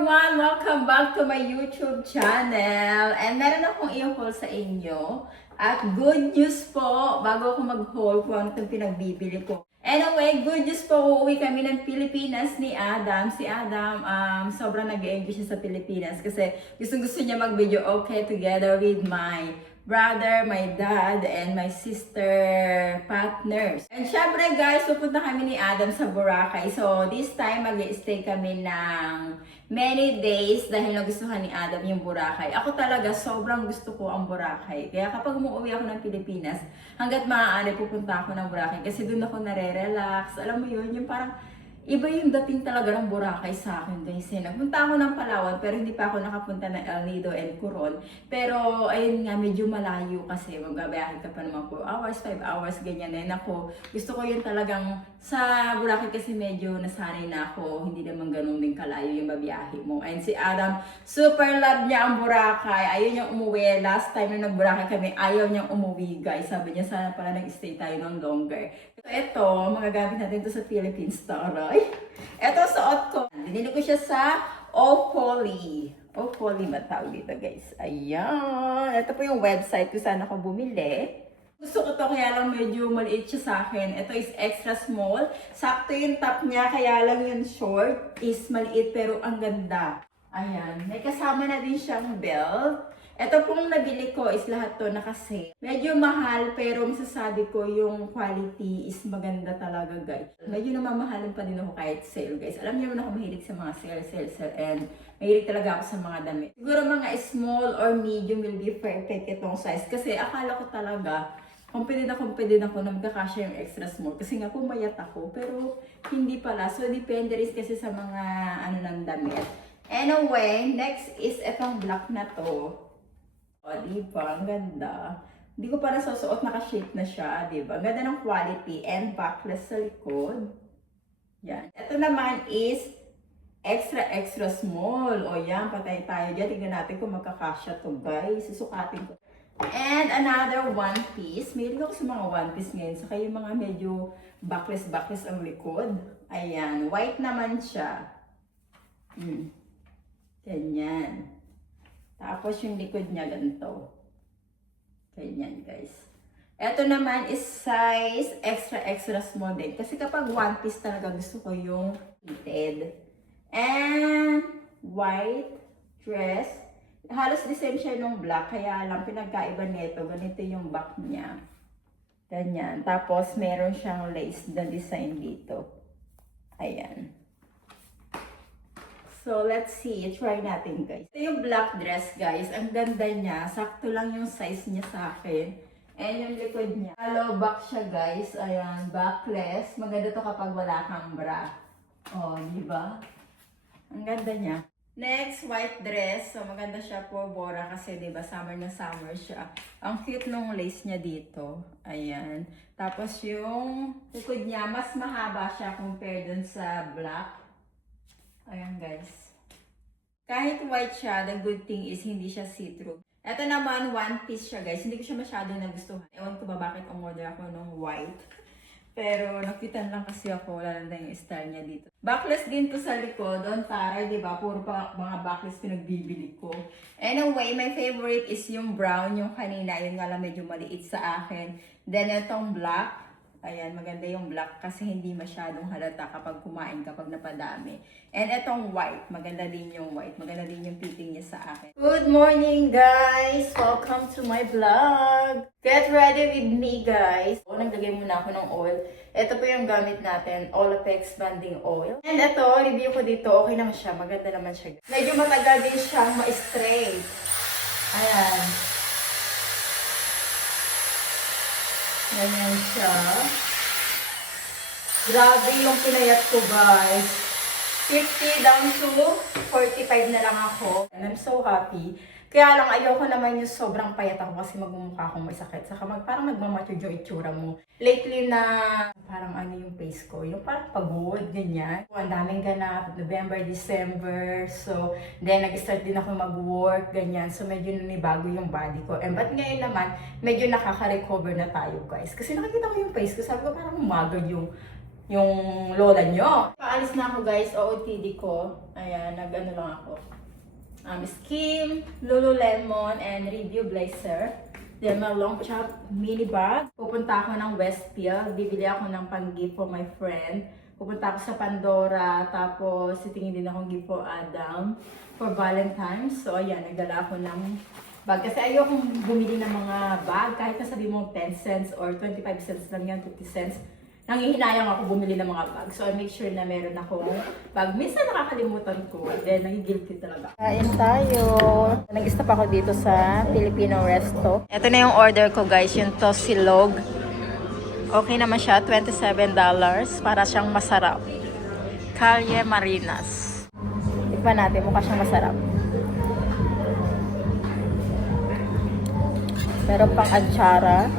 everyone! Welcome back to my YouTube channel. And meron akong i-haul sa inyo. At good news po, bago ako mag-haul kung ano itong pinagbibili ko. Anyway, good news po, uuwi kami ng Pilipinas ni Adam. Si Adam, sobrang nag-enjoy siya sa Pilipinas kasi gusto niya mag-video okay together with my brother, my dad, and my sister partners. And syempre guys, pupunta kami ni Adam sa Boracay. So this time, mag-stay kami ng many days dahil nagustuhan ni Adam yung Boracay. Ako talaga, sobrang gusto ko ang Boracay. Kaya kapag umuwi ako ng Pilipinas, hanggat maaari pupunta ako ng Boracay kasi doon ako nare-relax. Alam mo yun, yung parang iba yung dating talaga ng Boracay sa akin guys. Nagpunta ako ng Palawan pero hindi pa ako nakapunta ng El Nido and Coron. Pero ayun nga, medyo malayo kasi magbabiyahe ka pa naman 4 hours, 5 hours, ganyan. And ako, gusto ko yun talagang sa Boracay kasi medyo nasanay na ako. Hindi naman ganun din kalayo yung babiyahe mo. And si Adam, super love niya ang Boracay. Ayaw niyang umuwi. Last time na nag-Boracay kami, ayaw niyang umuwi guys. Sabi niya, sana pala nag-stay tayo ng longer. So ito, magagamit natin ito sa Philippines Taray. Ito, suot ko. Binili ko siya sa Opoly. Opoly ba tawag dito guys? Ayan. Ito po yung website kung saan ako bumili. Gusto ko to kaya lang medyo maliit siya sa akin. Ito is extra small. Sakto yung top niya kaya lang yung short is maliit pero ang ganda. Ayan. May kasama na din siyang belt. Ito pong nabili ko is lahat to naka-sale. Medyo mahal pero masasabi ko yung quality is maganda talaga guys. Medyo namamahalin pa din ako kahit sale guys. Alam niyo naman ako mahilig sa mga sale and mahilig talaga ako sa mga damit. Siguro mga small or medium will be perfect itong size kasi akala ko talaga confident ako na magkakasya yung extra small kasi nga pumayat ako pero hindi pala. So depende rin kasi sa mga ano ng damit. Anyway, next is itong black na to. O, diba? Ang ganda. Hindi ko pa nasusuot, naka-shape na siya, diba? Ang ganda ng quality and backless sa likod. Yan. Ito naman is extra small. O yan, patay tayo dyan. Tignan natin kung magkakasya to guys. Susukatin ko. And another one piece. Mayroon ako sa mga one piece ngayon. Saka yung mga medyo backless ang likod. Ayan. White naman siya. Ganyan. Tapos yung likod niya ganito. Ganyan guys. Ito naman is size extra small din. Kasi kapag one piece talaga gusto ko yung fitted. And white dress. Halos the same siya nung black. Kaya lang pinagkaiba nito. Ganito yung back niya. Ganyan. Tapos meron siyang lace na design dito. Ayan. So, let's see. Try natin, guys. Ito yung black dress, guys. Ang ganda niya. Sakto lang yung size niya sa akin. And yung likod niya. Hollow back siya, guys. Ayan, backless. Maganda to kapag wala kang bra. Oh, di ba? Ang ganda niya. Next, white dress. So, maganda siya po, Bora, kasi di ba summer na summer siya. Ang cute nung lace niya dito. Ayan. Tapos yung likod niya, mas mahaba siya compare dun sa black. Ayan guys. Kahit white siya, the good thing is hindi siya see-through. Ito naman, one piece siya guys. Hindi ko siya masyado nagustuhan. Ewan ko ba bakit umorder ako ng white. Pero nakitan lang kasi ako, lalo na yung style niya dito. Backless din to sa likod. On taray, di ba? Puro pa mga backless pinagbibili ko. Anyway, my favorite is yung brown. Yung kanina, yun nga lang medyo maliit sa akin. Then itong black. Ayan, maganda yung black kasi hindi masyadong halata kapag kumain, kapag napadami. And etong white, maganda din yung white. Maganda din yung fitting niya sa akin. Good morning, guys! Welcome to my vlog! Get ready with me, guys! Naglagay muna ako ng oil. Ito po yung gamit natin, Olaplex Banding Oil. And ito, review ko dito, okay naman siya. Maganda naman siya. Medyo matagal din siyang ma-straight. Ayan. Ganyan siya. Grabe yung pinayat ko guys. 50 down to 45 na lang ako. And I'm so happy. Kaya lang ayoko naman yung sobrang payat ako kasi magmumukha akong may sakit. Saka parang nagmamature yung itsura mo. Lately na parang ano yung face ko. Yung parang pagod, ganyan. Ang daming ganap, November, December. So, then nag-start din ako mag-work, ganyan. So, medyo nanibago yung body ko. And but ngayon naman, medyo nakaka-recover na tayo guys. Kasi nakikita ko yung face ko. Sabi ko parang umagad yung yung lola nyo. Paalis na ako guys, OOTD ko. Ayan, nag-ano lang ako. Skim, Lululemon, and Review Blazer. Then my long chop mini bag. Pupunta ako ng Westfield. Bibili ako ng pang-gift for my friend. Pupunta ako sa Pandora. Tapos titingin din akong gift for Adam for Valentine's. So ayan, nagdala ako ng bag. Kasi ayokong bumili ng mga bag. Kahit na sabi mo 10 cents or 25 cents lang yan, 50 cents. Nangihinayang ako bumili ng mga bag. So I make sure na meron akong bag. Minsan nakakalimutan ko. Then nagigilty talaga. Kain tayo. Nag-stop ako dito sa Filipino resto. Ito na yung order ko guys. Yung tosilog. Okay naman siya. $27. Para siyang masarap. Calle Marinas. Tikman natin. Mukha siyang masarap. Meron pang atsara.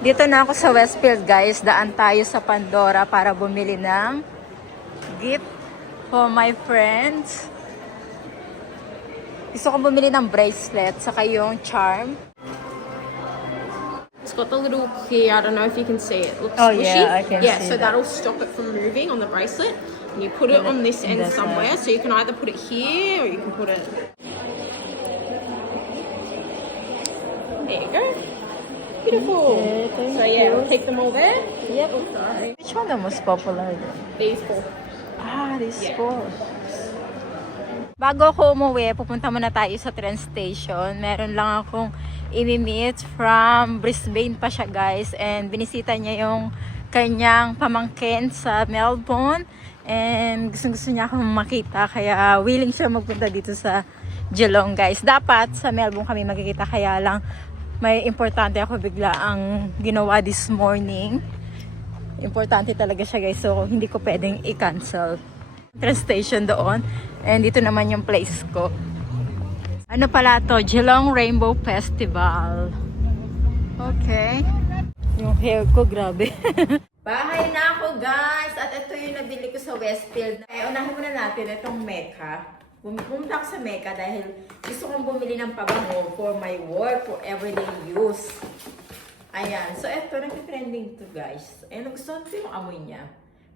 Dito na ako sa Westfield guys. Daan tayo sa Pandora para bumili ng gift for my friends. Gusto ko bumili ng bracelet saka yung charm. It's got the little key. I don't know if you can see it. Looks Oh, squishy. yeah, I can see so that. that'll stop it from moving on the bracelet. And you put it on this end That's somewhere. So you can either put it here or you can put it. There you go. Beautiful. Okay, thank So yeah, you. we'll take them all there. Yep. Oh, sorry. Which one the most popular? These four. These Yeah. four. Bago ako umuwi, pupunta muna tayo sa train station. Meron lang akong imi-meet from Brisbane pa siya guys. And binisita niya yung kanyang pamangkin sa Melbourne. And gusto niya akong makita. Kaya willing siya magpunta dito sa Geelong guys. Dapat sa Melbourne kami magkikita. Kaya lang may importante ako bigla ang ginawa this morning. Importante talaga siya guys. So hindi ko pwedeng i-cancel. Train station doon. And dito naman yung place ko. Ano pala to? Geelong Rainbow Festival. Okay. Yung hair ko, grabe. Bahay na ako guys. At ito yung nabili ko sa Westfield. Unahin muna natin itong Mecca. Pumunta ako sa Mecca dahil gusto kong bumili ng pabango for my work, for everyday use. Ayan. So ito, nag-trending to guys. Ayan, gusto ko yung amoy niya.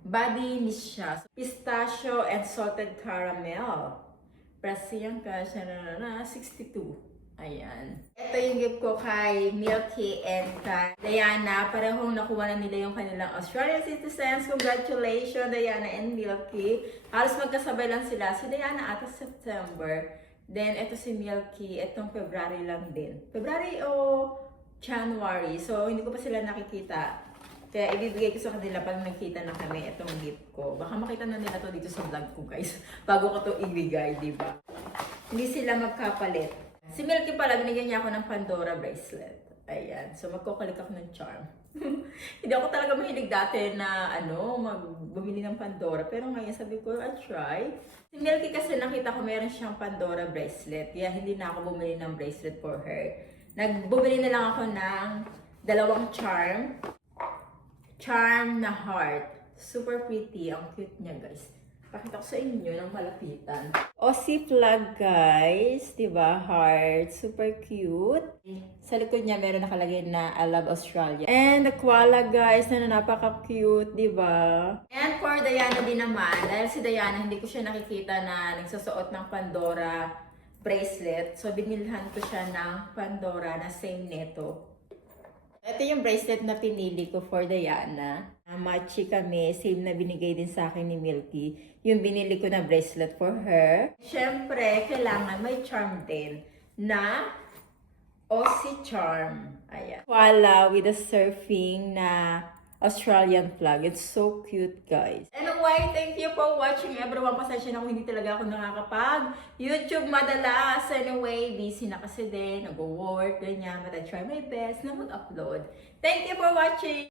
Body mist siya. Pistachio and salted caramel. Presiyang ka siya na 62. Ayan. Ito yung gift ko kay Milky and kay Diana. Parehong nakuha na nila yung kanilang Australian citizens. Congratulations, Diana and Milky. Halos magkasabay lang sila. Si Diana ata September. Then, ito si Milky. Itong February lang din. February o January. So, hindi ko pa sila nakikita. Kaya ibibigay ko sa kanila pag nagkita na kami itong gift ko. Baka makita na nila to dito sa vlog ko guys. Bago ko to ibigay, di ba? Hindi sila magkapalit. Si Milky pala, binigyan niya ako ng Pandora bracelet. Ayan. So, magkukulik ako ng charm. Hindi ako talaga mahilig dati na, bumili ng Pandora. Pero ngayon, sabi ko, I'll try. Si Milky kasi nakita ko meron siyang Pandora bracelet. Kaya hindi na ako bumili ng bracelet for her. Nagbumili na lang ako ng dalawang charm. Charm na heart. Super pretty. Ang cute niya, guys. Pakita ko sa inyo ng malapitan. Aussie flag, guys. Diba? Heart. Super cute. Sa likod niya, meron nakalagay na I love Australia. And the koala, guys, na napaka-cute. Diba? And for Diana din naman, dahil si Diana, hindi ko siya nakikita na nagsusuot ng Pandora bracelet. So, binilhan ko siya ng Pandora na same neto. Ito yung bracelet na pinili ko for Diana. Matchy kami. Same na binigay din sa akin ni Milky. Yung binili ko na bracelet for her. Siyempre, kailangan may charm din na Aussie charm. Ayan. Koala with a surfing na Australian flag. It's so cute, guys. Anyway, thank you for watching everyone. Pasensya na kung hindi talaga ako nakakapag-YouTube madalas. Anyway, busy na kasi din. Nag-work, ganyan. But I try my best na mag-upload. Thank you for watching!